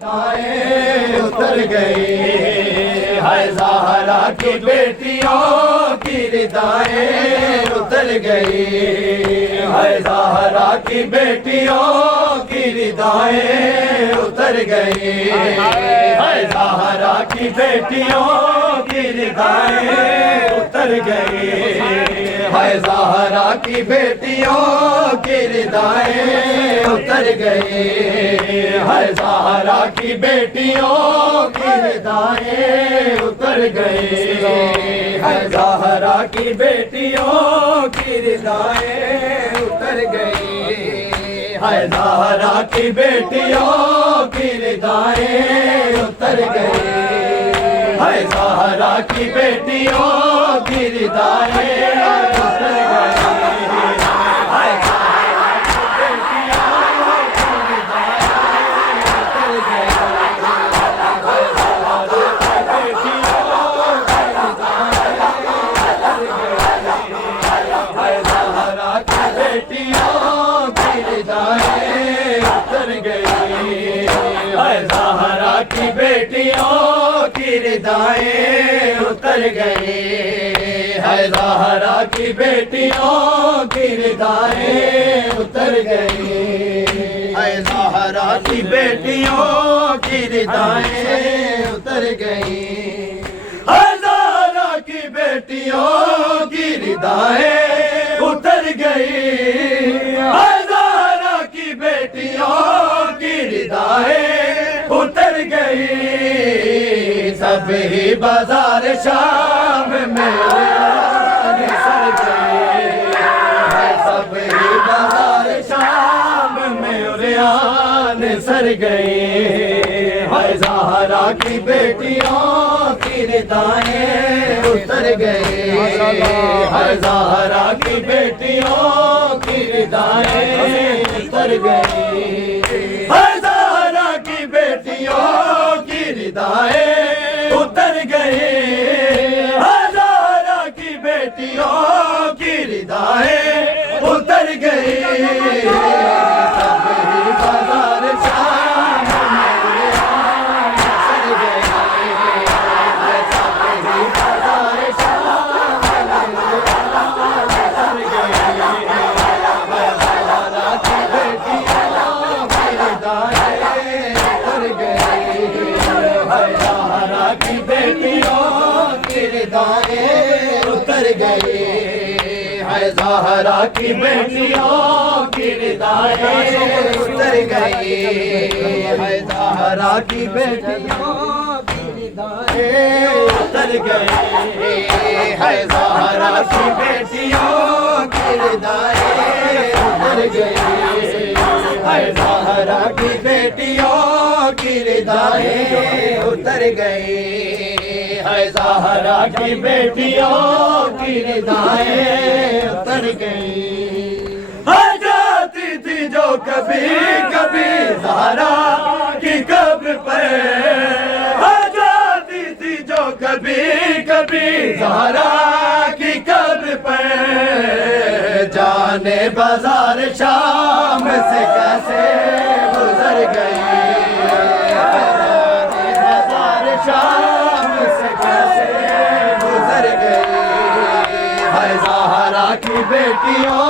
दाएं उतर गई है ज़हरा की बेटियों की रिदाएं उतर गई है ज़हरा की बेटियों की रिदाएं उतर गई है ज़हरा की बेटियों की रिदाएं उतर गई है ज़हरा की बेटियों की रिदाएं उतर गई है ज़हरा की बेटियों की रिदाएं उतर गई है ज़हरा की बेटियों की रिदाएं उतर गई है ज़हरा की बेटियों की रिदाएं उतर गई है ज़हरा की बेटियों की रिदाएं उतर गई की बेटियों की रिदाएं उतर गई है ज़हरा की बेटियों की रिदाएं उतर गई है ज़हरा की बेटियों की रिदाएं उतर गई है ज़हरा की बेटियों की रिदाएं उतर गई है ज़हरा की बेटियों की रिदाएं उतर गई सब ही बाजार शाम में सर गई सब ही बाजार शाम में उरियान सर गई है ज़हरा की बेटियों की रिदाएं उतर गई है ज़हरा की बेटियों की रिदाएं उतर गई बेटियों की रिदाएं उतर गई ज़हरा की बेटियों की रिदाएं उतर गई सब ही बाजार शाम में सर गई सब ही बाजार शाम में सर गई ज़हरा की बेटियों की रिदाएं ज़हरा की बेटियों की रिदाएं उतर गई है ज़हरा की बेटियों की रिदाएं उतर गई है ज़हरा की बेटियों की रिदाएं उतर गई है ज़हरा की बेटियों की रिदाएं उतर गई है ज़हरा की बेटियों की रिदाएं उतर गई है ज़हरा की बेटियों की रिदाएं उतर गई जाती थी जो कभी कभी ज़हरा की कब्र पर जाती थी जो कभी कभी ज़हरा की कब्र पर जाने बाजार शाम से कैसे गुजर गई बाजार शाम से कैसे गुजर गई है ज़हरा की बेटियों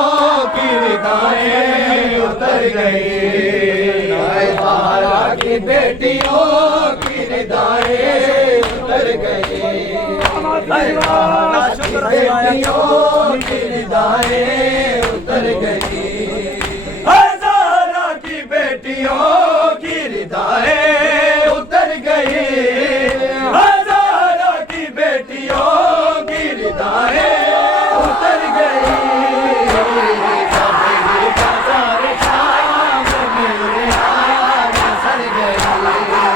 की रिदाएं उतर गई है ज़हरा की बेटियों की रिदाएं उतर गई है ज़हरा की बेटियों की रिदाएं उतर गई है ज़हरा की बेटियों की रिदाएं उतर गई है ज़हरा की बेटियों की रिदाएं उतर गई सब ही बाजार शाम में सर गई सब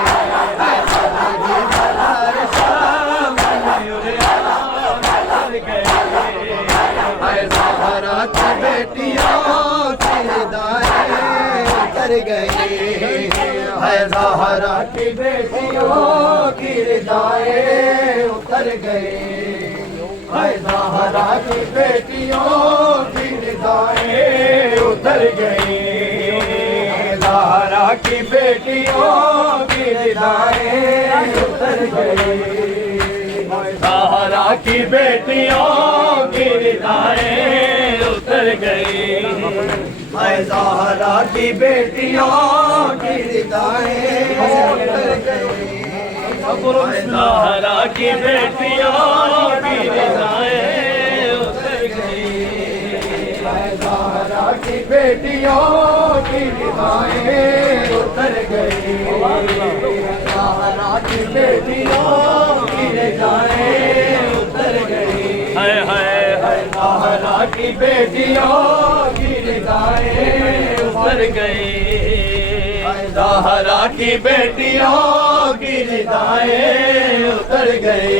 ही बाजार शाम में सर गई है ज़हरा की बेटियों की रिदाएं उतर गई है ज़हरा की बेटियों की रिदाएं उतर गई है ज़हरा की बेटियों की रिदाएं उतर गई ज़हरा की बेटियों की की बेटियों की रिदाएं उतर गई, ज़हरा की बेटियों की रिदाएं उतर गई, ज़हरा की बेटियों की रिदाएं उतर गई, ज़हरा की बेटियों की रिदाएं उतर गई, ज़हरा की बेटियों की रिदाएं उतर गई, हाय हाय हाय ज़हरा की बेटियों की रिदाएं उतर गई, ज़हरा की बेटियों की रिदाएं उतर गई,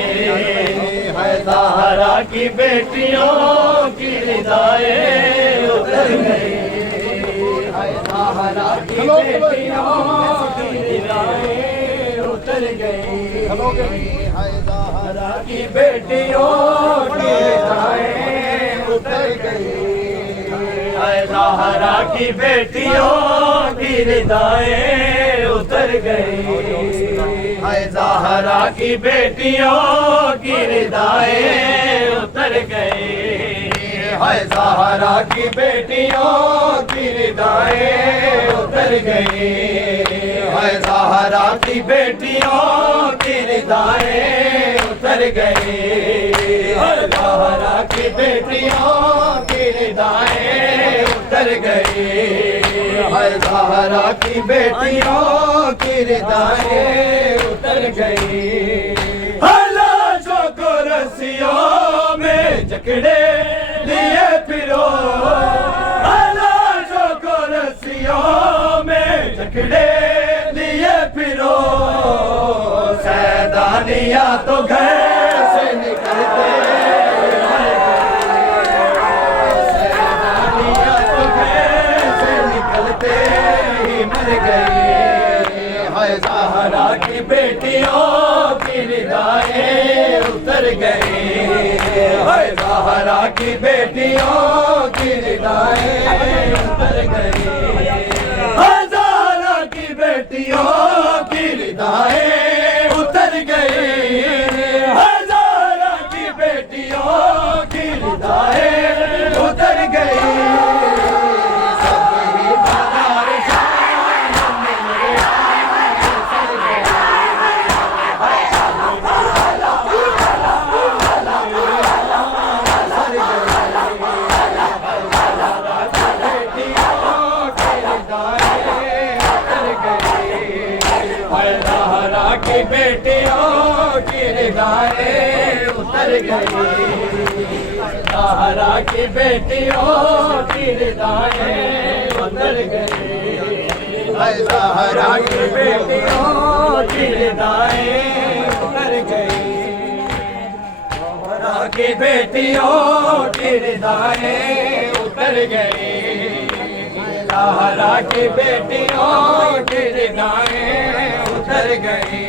है ज़हरा की बेटियों की रिदाएं उतर गई, है ज़हरा की बेटियों की रिदाएं उतर गई, है ज़हरा की बेटियों की रिदाएं उतर गई, है ज़हरा की बेटियों की रिदाएं उतर गई, है ज़हरा की बेटियों की रिदाएं उतर गई, है ज़हरा की बेटियों की रिदाएं उतर गई, है ज़हरा की बेटियों की रिदाएं उतर गई, है ज़हरा की बेटियों की रिदाएं उतर गई, है ज़हरा की बेटियों की रिदाएं उतर गई, लाशों को रस्सियों में जकड़े लिए फिरो, लाशों को रस्सियों में जकड़े लिए फिरो, सैदानिया तो घर से निकलते, सैदानिया तो घर से निकलते ही मर गई, है ज़हरा की बेटियों की रिदाएं उतर गई, है ज़हरा की बेटियों की रिदाएं उतर गई, है ज़हरा की बेटियों की रिदाएं उतर गई, है ज़हरा की बेटियों की रिदाएं उतर गई, की बेटियों की रिदाएं उतर गई, ज़हरा की बेटियों की रिदाएं उतर गई, है ज़हरा की बेटियों की रिदाएं उतर गई, ज़हरा की बेटियों की रिदाएं उतर गई, ज़हरा की बेटियों की रिदाएं उतर गई,